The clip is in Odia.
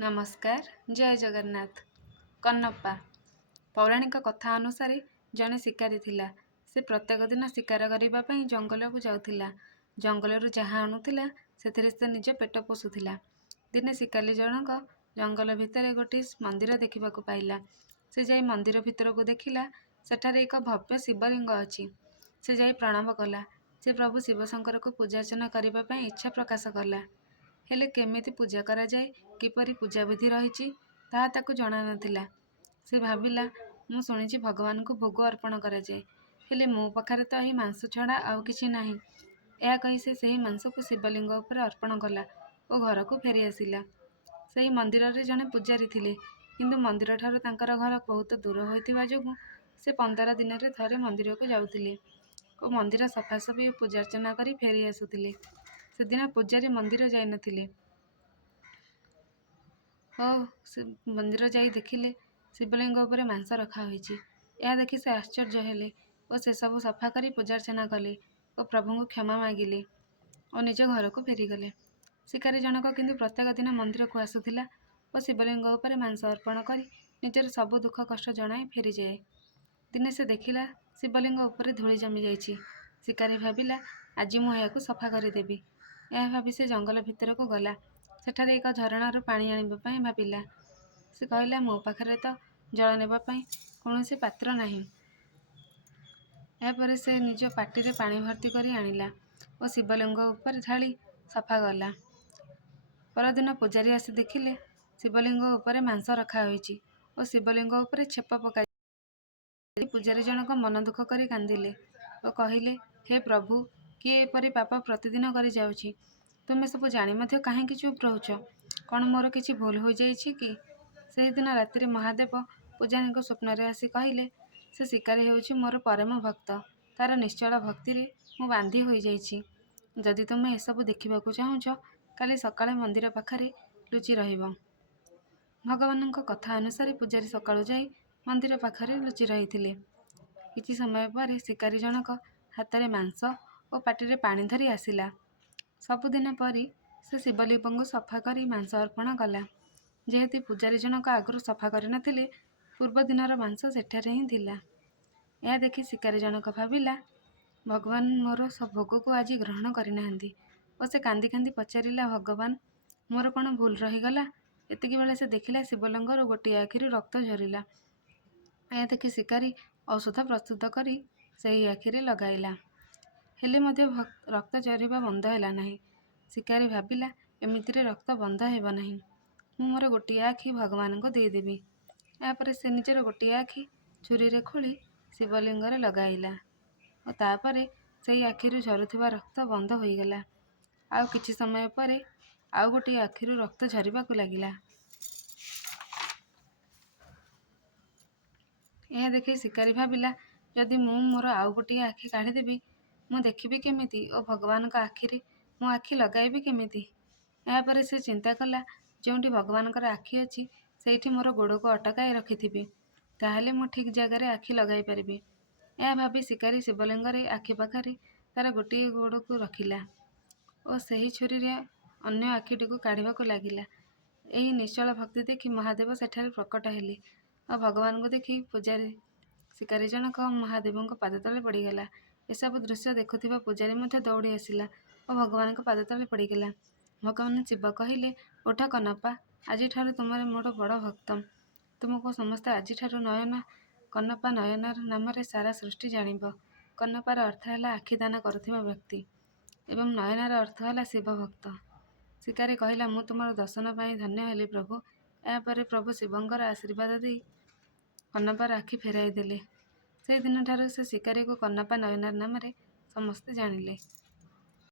ନମସ୍କାର। ଜୟ ଜଗନ୍ନାଥ। କନପ୍ପା। ପୌରାଣିକ କଥା ଅନୁସାରେ ଜଣେ ଶିକାରୀ ଥିଲା। ସେ ପ୍ରତ୍ୟେକ ଦିନ ଶିକାର କରିବା ପାଇଁ ଜଙ୍ଗଲକୁ ଯାଉଥିଲା। ଜଙ୍ଗଲରୁ ଯାହା ଆଣୁଥିଲା ସେଥିରେ ସେ ନିଜ ପେଟ ପୋଷୁଥିଲା। ଦିନେ ଶିକାରୀ ଜଣକ ଜଙ୍ଗଲ ଭିତରେ ଗୋଟିଏ ମନ୍ଦିର ଦେଖିବାକୁ ପାଇଲା। ସେ ଯାଇ ମନ୍ଦିର ଭିତରକୁ ଦେଖିଲା, ସେଠାରେ ଏକ ଭବ୍ୟ ଶିବଲିଙ୍ଗ ଅଛି। ସେ ଯାଇ ପ୍ରଣାମ କଲା। ସେ ପ୍ରଭୁ ଶିବଶଙ୍କରକୁ ପୂଜାର୍ଚ୍ଚନା କରିବା ପାଇଁ ଇଚ୍ଛା ପ୍ରକାଶ କଲା। ହେଲେ କେମିତି ପୂଜା କରାଯାଏ, କିପରି ପୂଜାବିଧି ରହିଛି, ତାହା ତାକୁ ଜଣା ନଥିଲା। ସେ ଭାବିଲା, ମୁଁ ଶୁଣିଛି ଭଗବାନଙ୍କୁ ଭୋଗ ଅର୍ପଣ କରାଯାଏ, ହେଲେ ମୋ ପାଖରେ ତ ଏହି ମାଂସ ଛଡ଼ା ଆଉ କିଛି ନାହିଁ। ଏହା କହି ସେ ସେହି ମାଂସକୁ ଶିବଲିଙ୍ଗ ଉପରେ ଅର୍ପଣ କଲା ଓ ଘରକୁ ଫେରି ଆସିଲା। ସେହି ମନ୍ଦିରରେ ଜଣେ ପୂଜାରୀ ଥିଲେ, କିନ୍ତୁ ମନ୍ଦିରଠାରୁ ତାଙ୍କର ଘର ବହୁତ ଦୂର ହୋଇଥିବା ଯୋଗୁଁ ସେ 15 ଦିନରେ ଥରେ ମନ୍ଦିରକୁ ଯାଉଥିଲେ ଓ ମନ୍ଦିର ସଫାସଫି ଓ ପୂଜାର୍ଚ୍ଚନା କରି ଫେରି ଆସୁଥିଲେ। ସେଦିନ ପୂଜାରୀ ମନ୍ଦିର ଯାଇନଥିଲେ ଓ ସେ ମନ୍ଦିର ଯାଇ ଦେଖିଲେ ଶିବଲିଙ୍ଗ ଉପରେ ମାଂସ ରଖା ହୋଇଛି। ଏହା ଦେଖି ସେ ଆଶ୍ଚର୍ଯ୍ୟ ହେଲେ ଓ ସେସବୁ ସଫା କରି ପୂଜାର୍ଚ୍ଚନା କଲେ ଓ ପ୍ରଭୁଙ୍କୁ କ୍ଷମା ମାଗିଲେ ଓ ନିଜ ଘରକୁ ଫେରିଗଲେ। ଶିକାରୀ ଜଣକ କିନ୍ତୁ ପ୍ରତ୍ୟେକ ଦିନ ମନ୍ଦିରକୁ ଆସୁଥିଲା ଓ ଶିବଲିଙ୍ଗ ଉପରେ ମାଂସ ଅର୍ପଣ କରି ନିଜର ସବୁ ଦୁଃଖ କଷ୍ଟ ଜଣାଇ ଫେରିଯାଏ। ଦିନେ ସେ ଦେଖିଲା ଶିବଲିଙ୍ଗ ଉପରେ ଧୂଳି ଜମି ଯାଇଛି। ଶିକାରୀ ଭାବିଲା, ଆଜି ମୁଁ ଏହାକୁ ସଫା କରିଦେବି। ଏହା ଭାବି ସେ ଜଙ୍ଗଲ ଭିତରକୁ ଗଲା। ସେଠାରେ ଏକ ଝରଣାରୁ ପାଣି ଆଣିବା ପାଇଁ ଭାବିଲା। ସେ କହିଲା, ମୋ ପାଖରେ ତ ଜଳ ନେବା ପାଇଁ କୌଣସି ପାତ୍ର ନାହିଁ। ଏହାପରେ ସେ ନିଜ ପାଟିରେ ପାଣି ଭର୍ତ୍ତି କରି ଆଣିଲା ଓ ଶିବଲିଙ୍ଗ ଉପରେ ଢାଳି ସଫା କଲା। ପରଦିନ ପୂଜାରୀ ଆସି ଦେଖିଲେ ଶିବଲିଙ୍ଗ ଉପରେ ମାଂସ ରଖା ହୋଇଛି ଓ ଶିବଲିଙ୍ଗ ଉପରେ ଛେପ ପକାଇ। ପୂଜାରୀ ଜଣକ ମନ ଦୁଃଖ କରି କାନ୍ଦିଲେ ଓ କହିଲେ, ହେ ପ୍ରଭୁ, କିଏ ଏପରି ପାପ ପ୍ରତିଦିନ କରି ଯାଉଛି? ତୁମେ ସବୁ ଜାଣି ମଧ୍ୟ କାହିଁକି ଚୁପ୍ ରହୁଛ? କ'ଣ ମୋର କିଛି ଭୁଲ ହୋଇଯାଇଛି କି? ସେହିଦିନ ରାତିରେ ମହାଦେବ ପୂଜାରୀଙ୍କ ସ୍ୱପ୍ନରେ ଆସି କହିଲେ, ସେ ଶିକାରୀ ହେଉଛି ମୋର ପରମ ଭକ୍ତ। ତାର ନିଶ୍ଚଳ ଭକ୍ତିରେ ମୁଁ ବାନ୍ଧି ହୋଇଯାଇଛି। ଯଦି ତୁମେ ଏସବୁ ଦେଖିବାକୁ ଚାହୁଁଛ, କାଲି ସକାଳେ ମନ୍ଦିର ପାଖରେ ଲୁଚି ରହିବ। ଭଗବାନଙ୍କ କଥା ଅନୁସାରେ ପୂଜାରୀ ସକାଳୁ ଯାଇ ମନ୍ଦିର ପାଖରେ ଲୁଚି ରହିଥିଲେ। କିଛି ସମୟ ପରେ ଶିକାରୀ ଜଣକ ହାତରେ ମାଂସ ଓ ପାଟିରେ ପାଣି ଧରି ଆସିଲା। ସବୁଦିନ ପରି ସେ ଶିବଲିଙ୍ଗକୁ ସଫା କରି ମାଂସ ଅର୍ପଣ କଲା। ଯେହେତୁ ପୂଜାରୀ ଜଣକ ଆଗରୁ ସଫା କରିନଥିଲେ, ପୂର୍ବ ଦିନର ମାଂସ ସେଠାରେ ହିଁ ଥିଲା। ଏହା ଦେଖି ଶିକାରୀ ଜଣକ ଭାବିଲା, ଭଗବାନ ମୋର ଭୋଗକୁ ଆଜି ଗ୍ରହଣ କରିନାହାନ୍ତି ଓ ସେ କାନ୍ଦି କାନ୍ଦି ପଚାରିଲା, ଭଗବାନ, ମୋର କ'ଣ ଭୁଲ ରହିଗଲା? ଏତିକିବେଳେ ସେ ଦେଖିଲା ଶିବଲିଙ୍ଗରୁ ଗୋଟିଏ ଆଖିରୁ ରକ୍ତ ଝରିଲା। ଏହା ଦେଖି ଶିକାରୀ ଔଷଧ ପ୍ରସ୍ତୁତ କରି ସେହି ଆଖିରେ ଲଗାଇଲା। ହେଲେ ମଧ୍ୟ ରକ୍ତ ଝରିବା ବନ୍ଦ ହେଲା ନାହିଁ। ଶିକାରୀ ଭାବିଲା, ଏମିତିରେ ରକ୍ତ ବନ୍ଦ ହେବ ନାହିଁ। ମୁଁ ମୋର ଗୋଟିଏ ଆଖି ଭଗବାନଙ୍କୁ ଦେଇଦେବି। ଏହାପରେ ସେ ନିଜର ଗୋଟିଏ ଆଖି ଛୁରୀରେ ଖୋଳି ଶିବଲିଙ୍ଗରେ ଲଗାଇଲା ଓ ତାପରେ ସେହି ଆଖିରୁ ଝରୁଥିବା ରକ୍ତ ବନ୍ଦ ହୋଇଗଲା। ଆଉ କିଛି ସମୟ ପରେ ଆଉ ଗୋଟିଏ ଆଖିରୁ ରକ୍ତ ଝରିବାକୁ ଲାଗିଲା। ଏହା ଦେଖି ଶିକାରୀ ଭାବିଲା, ଯଦି ମୁଁ ମୋର ଆଉ ଗୋଟିଏ ଆଖି କାଢ଼ିଦେବି, ମୁଁ ଦେଖିବି କେମିତି ଓ ଭଗବାନଙ୍କ ଆଖିରେ ମୋ ଆଖି ଲଗାଇବି କେମିତି? ଏହାପରେ ସେ ଚିନ୍ତା କଲା, ଯେଉଁଠି ଭଗବାନଙ୍କର ଆଖି ଅଛି ସେଇଠି ମୋର ଗୋଡ଼କୁ ଅଟକାଇ ରଖିଥିବି, ତାହେଲେ ମୁଁ ଠିକ୍ ଜାଗାରେ ଆଖି ଲଗାଇ ପାରିବି। ଏହା ଭାବି ଶିକାରୀ ଶିବଲିଙ୍ଗରେ ଆଖି ପାଖରେ ତାର ଗୋଟିଏ ଗୋଡ଼କୁ ରଖିଲା ଓ ସେହି ଛୁରୀରେ ଅନ୍ୟ ଆଖିଟିକୁ କାଢ଼ିବାକୁ ଲାଗିଲା। ଏହି ନିଶ୍ଚଳ ଭକ୍ତି ଦେଖି ମହାଦେବ ସେଠାରେ ପ୍ରକଟ ହେଲେ ଓ ଭଗବାନଙ୍କୁ ଦେଖି ଶିକାରୀ ଜଣକ ମହାଦେବଙ୍କ ପାଦତଳେ ପଡ଼ିଗଲା। ଏସବୁ ଦୃଶ୍ୟ ଦେଖୁଥିବା ପୂଜାରୀ ମଧ୍ୟ ଦୌଡ଼ି ଆସିଲା ଓ ଭଗବାନଙ୍କ ପାଦତଳେ ପଡ଼ିଗଲା। ଭଗବାନ ଶିବ କହିଲେ, ଉଠ କନପ୍ପା, ଆଜିଠାରୁ ତୁମର ମୋର ବଡ଼ ଭକ୍ତ। ତୁମକୁ ସମସ୍ତେ ଆଜିଠାରୁ କନପ୍ପା ନୟନାର ନାମରେ ସାରା ସୃଷ୍ଟି ଜାଣିବ। କନପ୍ପାର ଅର୍ଥ ହେଲା ଆଖି ଦାନ କରୁଥିବା ବ୍ୟକ୍ତି ଏବଂ ନୟନାର ଅର୍ଥ ହେଲା ଶିବ ଭକ୍ତ। ଶିକାରୀ କହିଲା, ମୁଁ ତୁମର ଦର୍ଶନ ପାଇଁ ଧନ୍ୟ ହେଲି ପ୍ରଭୁ। ଏହାପରେ ପ୍ରଭୁ ଶିବଙ୍କର ଆଶୀର୍ବାଦ ଦେଇ କନପ୍ପାର ଆଖି ଫେରାଇ ଦେଲେ। ସେହିଦିନଠାରୁ ସେ ଶିକାରୀକୁ କନପ୍ପା ନୟନାର ନାମରେ ସମସ୍ତେ ଜାଣିଲେ।